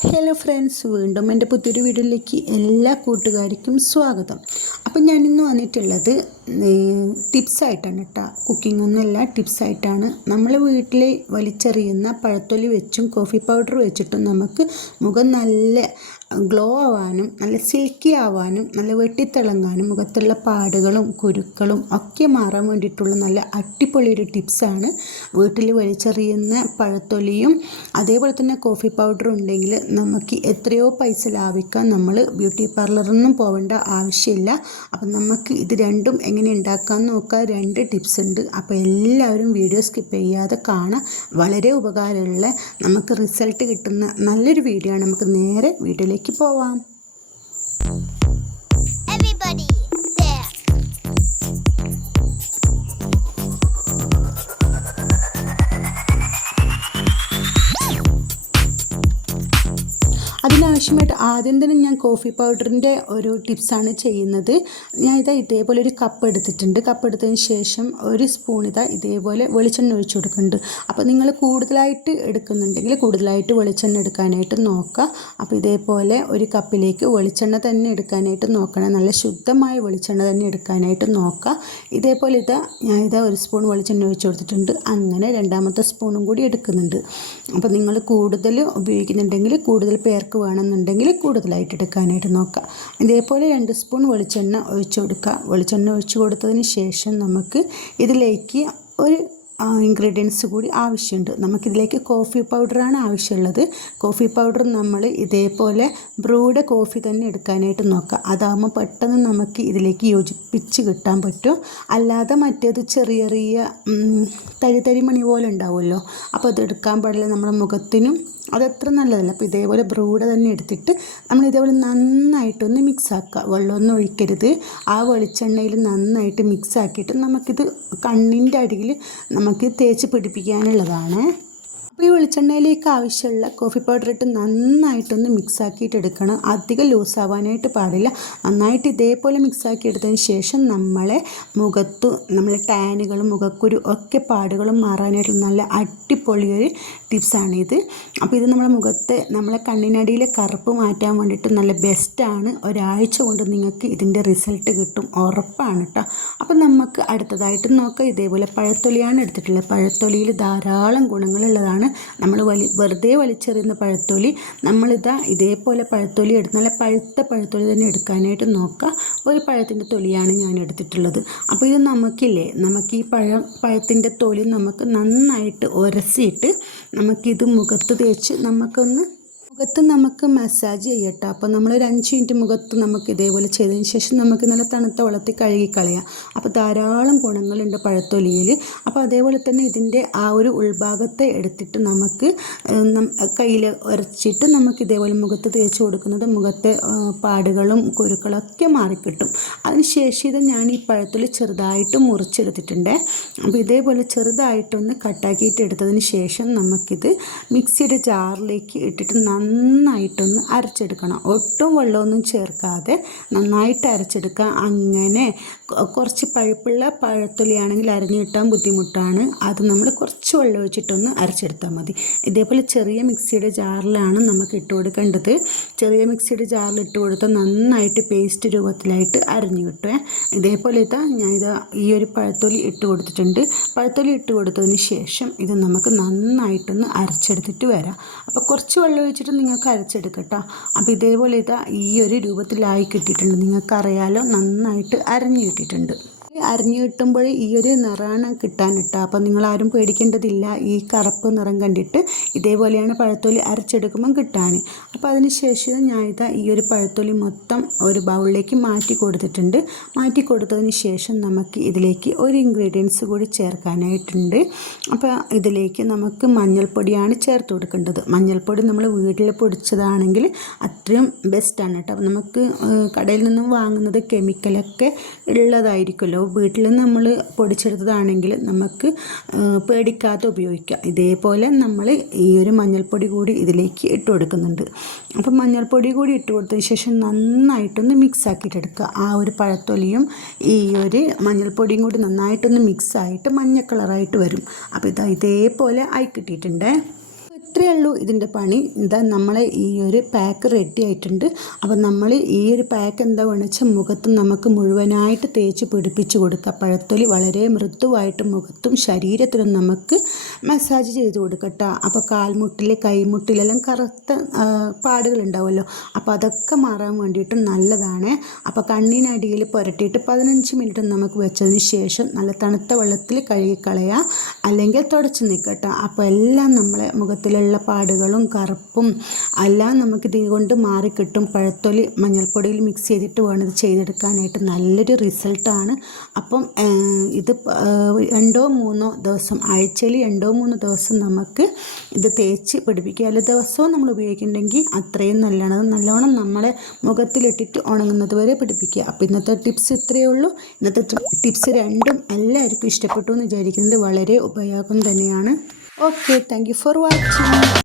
Hello friends വീണ്ടും എന്റെ പുതിയൊരു വീഡിയോയിലേക്ക് എല്ലാ കൂട്ടുകാർക്കും സ്വാഗതം. അപ്പം ഞാനിന്ന് വന്നിട്ടുള്ളത് ടിപ്സായിട്ടാണ് കേട്ടോ കുക്കിംഗ് ഒന്നുമല്ല ടിപ്സായിട്ടാണ് നമ്മൾ വീട്ടിൽ വലിച്ചെറിയുന്ന പഴത്തൊലി വെച്ചും കോഫി പൗഡർ വെച്ചിട്ടും നമുക്ക് മുഖം നല്ല ഗ്ലോ ആവാനും നല്ല സിൽക്കി ആവാനും നല്ല വെട്ടിത്തിളങ്ങാനും മുഖത്തുള്ള പാടുകളും കുരുക്കളും ഒക്കെ മാറാൻ വേണ്ടിയിട്ടുള്ള നല്ല അടിപൊളി ഒരു ടിപ്സാണ് വീട്ടിൽ വലിച്ചെറിയുന്ന പഴത്തൊലിയും അതേപോലെ തന്നെ കോഫി പൗഡർ ഉണ്ടെങ്കിൽ നമുക്ക് എത്രയോ പൈസ ലാഭിക്കാൻ നമ്മൾ ബ്യൂട്ടി പാർലറൊന്നും പോകേണ്ട ആവശ്യമില്ല. അപ്പം നമുക്ക് ഇത് രണ്ടും എങ്ങനെ ഉണ്ടാക്കാമെന്ന് നോക്കാൻ രണ്ട് ടിപ്സ് ഉണ്ട്. അപ്പോൾ എല്ലാവരും വീഡിയോ സ്കിപ്പ് ചെയ്യാതെ കാണാം. വളരെ ഉപകാരമുള്ള നമുക്ക് റിസൾട്ട് കിട്ടുന്ന നല്ലൊരു വീഡിയോ ആണ്. നമുക്ക് നേരെ വീഡിയോയിലേക്ക് ekip olan അതിനാവശ്യമായിട്ട് ആദ്യം തന്നെ ഞാൻ കോഫി പൗഡറിന്റെ ഒരു ടിപ്സാണ് ചെയ്യുന്നത്. ഞാൻ ഇതാ ഇതേപോലെ ഒരു കപ്പ് എടുത്തിട്ടുണ്ട്. കപ്പ് എടുത്തതിന് ശേഷം ഒരു സ്പൂൺ ഇതാ ഇതേപോലെ വെളിച്ചെണ്ണ ഒഴിച്ചു കൊടുക്കുന്നുണ്ട്. അപ്പോൾ നിങ്ങൾ കൂടുതലായിട്ട് എടുക്കുന്നുണ്ടെങ്കിൽ കൂടുതലായിട്ട് വെളിച്ചെണ്ണ എടുക്കാനായിട്ട് നോക്കുക. അപ്പോൾ ഇതേപോലെ ഒരു കപ്പിലേക്ക് വെളിച്ചെണ്ണ തന്നെ എടുക്കാനായിട്ട് നോക്കണം. നല്ല ശുദ്ധമായ വെളിച്ചെണ്ണ തന്നെ എടുക്കാനായിട്ട് നോക്കുക. ഇതേപോലെ ഇതാ ഞാൻ ഇതാ ഒരു സ്പൂൺ വെളിച്ചെണ്ണ ഒഴിച്ചു കൊടുത്തിട്ടുണ്ട്. അങ്ങനെ രണ്ടാമത്തെ സ്പൂണും കൂടി എടുക്കുന്നുണ്ട്. അപ്പോൾ നിങ്ങൾ കൂടുതൽ ഉപയോഗിക്കുന്നുണ്ടെങ്കിൽ കൂടുതൽ പേർക്ക് വേണമെന്നുണ്ടെങ്കിൽ കൂടുതലായിട്ട് എടുക്കാനായിട്ട് നോക്കാം. ഇതേപോലെ രണ്ട് സ്പൂൺ വെളിച്ചെണ്ണ ഒഴിച്ചു കൊടുക്കുക വെളിച്ചെണ്ണ ഒഴിച്ചു കൊടുത്തതിന് ശേഷം നമുക്ക് ഇതിലേക്ക് ഒരു ഇൻഗ്രീഡിയൻസ് കൂടി ആവശ്യമുണ്ട്. നമുക്കിതിലേക്ക് കോഫി പൗഡറാണ് ആവശ്യമുള്ളത്. കോഫി പൗഡർ നമ്മൾ ഇതേപോലെ ബ്രൂഡ് കോഫി തന്നെ എടുക്കാനായിട്ട് നോക്കുക അതാകുമ്പോൾ പെട്ടെന്ന് നമുക്ക് ഇതിലേക്ക് യോജിപ്പിച്ച് കിട്ടാൻ പറ്റും. അല്ലാതെ മറ്റേത് ചെറിയ ചെറിയ തരി മണി പോലെ ഉണ്ടാവുമല്ലോ. അപ്പോൾ അത് എടുക്കാൻ പാടില്ല. നമ്മുടെ മുഖത്തിനും അതത്ര നല്ലതല്ല. അപ്പോൾ ഇതേപോലെ ബ്രൂഡ് തന്നെ എടുത്തിട്ട് നമ്മൾ ഇതേപോലെ നന്നായിട്ടൊന്ന് മിക്സ് ആക്കുക. വെള്ളമൊന്നും ഒഴിക്കരുത്. ആ വെളിച്ചെണ്ണയിൽ നന്നായിട്ട് മിക്സ് ആക്കിയിട്ട് നമുക്കിത് കണ്ണിന്റെ അടിയിൽ നമുക്ക് തേച്ച് പിടിപ്പിക്കാനുള്ളതാണ്. അപ്പോൾ ഈ വെളിച്ചെണ്ണയിലേക്ക് ആവശ്യമുള്ള കോഫി പൗഡർ ഇട്ട് നന്നായിട്ടൊന്ന് മിക്സ് ആക്കിയിട്ട് എടുക്കണം. അധികം ലൂസ് ആവാനായിട്ട് പാടില്ല. നന്നായിട്ട് ഇതേപോലെ മിക്സ് ആക്കി എടുത്തതിന് ശേഷം നമ്മളെ മുഖത്തു നമ്മളെ ടാനുകളും മുഖക്കുരു ഒക്കെ പാടുകളും മാറാനായിട്ട് നല്ല അടിപൊളിയൊരു ടിപ്സാണിത് അപ്പോൾ ഇത്. നമ്മുടെ മുഖത്തെ നമ്മളെ കണ്ണിനടിയിലെ കറുപ്പ് മാറ്റാൻ വേണ്ടിയിട്ട് നല്ല ബെസ്റ്റാണ് ഒരാഴ്ച കൊണ്ട് നിങ്ങൾക്ക് ഇതിന്റെ റിസൾട്ട് കിട്ടും. ഉറപ്പാണ് കേട്ടോ അപ്പോൾ നമുക്ക് അടുത്തതായിട്ട് നോക്കാം. ഇതേപോലെ പഴത്തൊലിയാണ് എടുത്തിട്ടുള്ളത്. പഴത്തൊലിയിൽ ധാരാളം ഗുണങ്ങളുള്ളതാണ്. നമ്മൾ വലി വെറുതെ വലിച്ചെറിയുന്ന പഴത്തൊലി നമ്മളിതാ ഇതേപോലെ പഴത്തൊലി എടുത്ത് നല്ല പഴുത്ത പഴത്തൊലി തന്നെ എടുക്കാനായിട്ട് നോക്കുക. ഒരു പഴത്തിന്റെ തൊലിയാണ് ഞാൻ എടുത്തിട്ടുള്ളത്. അപ്പോൾ ഇത് നമുക്കില്ലേ നമുക്ക് ഈ പഴം പഴത്തിന്റെ തൊലി നമുക്ക് നന്നായിട്ട് ഉരസിയിട്ട് നമുക്കിത് മുഖത്ത് തേച്ച് നമുക്കൊന്ന് മുഖത്ത് നമുക്ക് മസാജ് ചെയ്യട്ടോ. അപ്പോൾ നമ്മൾ ഒരു അഞ്ച് മിനിറ്റ് മുഖത്ത് നമുക്ക് ഇതേപോലെ ചെയ്തതിന് ശേഷം നമുക്ക് നല്ല തണുത്ത വെള്ളത്തിൽ കഴുകി കളയാം അപ്പോൾ ധാരാളം ഗുണങ്ങളുണ്ട് പഴത്തൊലിയിൽ അപ്പോൾ അതേപോലെ തന്നെ ഇതിന്റെ ആ ഒരു ഉൾഭാഗത്തെ എടുത്തിട്ട് നമുക്ക് കയ്യിൽ ഉരച്ചിട്ട് നമുക്ക് ഇതേപോലെ മുഖത്ത് തേച്ച് കൊടുക്കുന്നത് മുഖത്തെ പാടുകളും കുരുക്കളൊക്കെ മാറിക്കിട്ടും. അതിനുശേഷം ഇത് ഞാൻ ഈ പഴത്തൊലി ചെറുതായിട്ട് മുറിച്ചെടുത്തിട്ടുണ്ട്. അപ്പോൾ ഇതേപോലെ ചെറുതായിട്ടൊന്ന് കട്ടാക്കിയിട്ട് എടുത്തതിന് ശേഷം നമുക്കിത് മിക്സിയുടെ ജാറിലേക്ക് ഇട്ടിട്ട് നന്നായിട്ടൊന്ന് അരച്ചെടുക്കണം. ഒട്ടും വെള്ളമൊന്നും ചേർക്കാതെ നന്നായിട്ട് അരച്ചെടുക്കുക. അങ്ങനെ കുറച്ച് പഴുപ്പുള്ള പഴത്തൊലിയാണെങ്കിൽ അരിഞ്ഞു കിട്ടാൻ ബുദ്ധിമുട്ടാണ്. അത് നമ്മൾ കുറച്ച് വെള്ളം ഒഴിച്ചിട്ടൊന്ന് അരച്ചെടുത്താൽ മതി. ഇതേപോലെ ചെറിയ മിക്സിയുടെ ജാറിലാണ് നമുക്ക് ഇട്ട് കൊടുക്കേണ്ടത്. ചെറിയ മിക്സിയുടെ ജാറിൽ ഇട്ട് കൊടുത്താൽ നന്നായിട്ട് പേസ്റ്റ് രൂപത്തിലായിട്ട് അരിഞ്ഞു കിട്ടുക ഇതേപോലെ ഇതാ ഞാൻ ഇതാ ഈ ഒരു പഴത്തൊലി ഇട്ട് കൊടുത്തിട്ടുണ്ട്. പഴത്തൊലി ഇട്ട് കൊടുത്തതിന് ശേഷം ഇത് നമുക്ക് നന്നായിട്ടൊന്ന് അരച്ചെടുത്തിട്ട് വരാം. അപ്പോൾ കുറച്ച് വെള്ളം ഒഴിച്ചിട്ട് നിങ്ങൾക്ക് അരച്ചെടുക്കട്ടോ. അപ്പോൾ ഇതേപോലെ ഇതാ ഈ ഒരു രൂപത്തിലായി കിട്ടിയിട്ടുണ്ട്. നിങ്ങൾക്കറിയാലോ നന്നായിട്ട് അരഞ്ഞു കിട്ടിയിട്ടുണ്ട്. അരിഞ്ഞു കിട്ടുമ്പോൾ ഈ ഒരു നിറമാണ് കിട്ടാൻ കേട്ടോ അപ്പോൾ നിങ്ങളാരും പേടിക്കേണ്ടതില്ല. ഈ കറുപ്പ് നിറം കണ്ടിട്ട് ഇതേപോലെയാണ് പഴത്തൊലി അരച്ചെടുക്കുമ്പം കിട്ടാൻ. അപ്പോൾ അതിന് ശേഷം ഞാൻ ഈ ഒരു പഴത്തൊലി മൊത്തം ഒരു ബൗളിലേക്ക് മാറ്റി കൊടുത്തിട്ടുണ്ട്. മാറ്റി കൊടുത്തതിന് ശേഷം നമുക്ക് ഇതിലേക്ക് ഒരു ഇൻഗ്രീഡിയൻസ് കൂടി ചേർക്കാനായിട്ടുണ്ട്. അപ്പോൾ ഇതിലേക്ക് നമുക്ക് മഞ്ഞൾപ്പൊടിയാണ് ചേർത്ത് കൊടുക്കേണ്ടത്. മഞ്ഞൾപ്പൊടി നമ്മൾ വീട്ടിൽ പൊടിച്ചതാണെങ്കിൽ അത്രയും ബെസ്റ്റാണ് കേട്ടോ. നമുക്ക് കടയിൽ നിന്നും വാങ്ങുന്നത് കെമിക്കലൊക്കെ ഉള്ളതായിരിക്കുമല്ലോ. വീട്ടിൽ നമ്മൾ പൊടിച്ചെടുത്തതാണെങ്കിൽ നമുക്ക് പേടിക്കാതെ ഉപയോഗിക്കാം. ഇതേപോലെ നമ്മൾ ഈ ഒരു മഞ്ഞൾപ്പൊടി കൂടി ഇതിലേക്ക് ഇട്ട് കൊടുക്കുന്നുണ്ട്. അപ്പം മഞ്ഞൾപ്പൊടി കൂടി ഇട്ട് കൊടുത്തതിന് ശേഷം നന്നായിട്ടൊന്ന് മിക്സ് ആക്കിയിട്ടെടുക്കുക ആ ഒരു പഴത്തൊലിയും ഈ ഒരു മഞ്ഞൾപ്പൊടിയും കൂടി നന്നായിട്ടൊന്ന് മിക്സ് ആയിട്ട് മഞ്ഞ കളറായിട്ട് വരും. അപ്പോൾ ഇതാ ഇതേപോലെ ആയി കിട്ടിയിട്ടുണ്ടേ. ഇത്രയേ ഉള്ളൂ ഇതിന്റെ പണി. എന്താ നമ്മളെ ഈ ഒരു പാക്ക് റെഡി ആയിട്ടുണ്ട്. അപ്പോൾ നമ്മൾ ഈ ഒരു പാക്ക് എന്താ വെച്ചാൽ മുഖത്ത് നമുക്ക് മുഴുവനായിട്ട് തേച്ച് പിടിപ്പിച്ച് കൊടുക്കുക പഴത്തൊലി വളരെ മൃദുവായിട്ട് മുഖത്തും ശരീരത്തിലും നമുക്ക് മസാജ് ചെയ്ത് കൊടുക്കട്ടോ. അപ്പോൾ കാൽമുട്ടിൽ കൈമുട്ടിലെല്ലാം കറുത്ത പാടുകളുണ്ടാവുമല്ലോ. അപ്പോൾ അതൊക്കെ മാറാൻ വേണ്ടിയിട്ട് നല്ലതാണ്. അപ്പോൾ കണ്ണിനടിയിൽ പുരട്ടിയിട്ട് പതിനഞ്ച് മിനിറ്റ് നമുക്ക് വെച്ചതിന് ശേഷം നല്ല തണുത്ത വെള്ളത്തിൽ കഴുകിക്കളയുക അല്ലെങ്കിൽ തുടച്ച് നിൽക്കട്ടോ. അപ്പോൾ എല്ലാം നമ്മളെ മുഖത്തിലുള്ള പാടുകളും കറുപ്പും എല്ലാം നമുക്ക് ഇത് കൊണ്ട് മാറിക്കിട്ടും. പഴത്തൊലി മഞ്ഞൾപ്പൊടിയിൽ മിക്സ് ചെയ്തിട്ട് വേണം ഇത് ചെയ്തെടുക്കാനായിട്ട്. നല്ലൊരു റിസൾട്ടാണ് അപ്പം ഇത് രണ്ടോ മൂന്നോ ദിവസം ആഴ്ചയിൽ രണ്ടോ മൂന്നോ ദിവസം നമുക്ക് ഇത് തേച്ച് പിടിപ്പിക്കുക. അല്ല ദിവസവും നമ്മൾ ഉപയോഗിക്കുന്നുണ്ടെങ്കിൽ അത്രയും നല്ലതാണ്. അത് നല്ലോണം നമ്മളെ മുഖത്തിലിട്ടിട്ട് ഉണങ്ങുന്നത് വരെ പിടിപ്പിക്കുക. അപ്പോൾ ഇന്നത്തെ ടിപ്സ് ഇത്രയേ ഉള്ളൂ. ഇന്നത്തെ ടിപ്സ് രണ്ടും എല്ലാവർക്കും ഇഷ്ടപ്പെട്ടു എന്ന് വിചാരിക്കുന്നത് വളരെ ഉപയോഗം തന്നെയാണ്. Okay thank for watching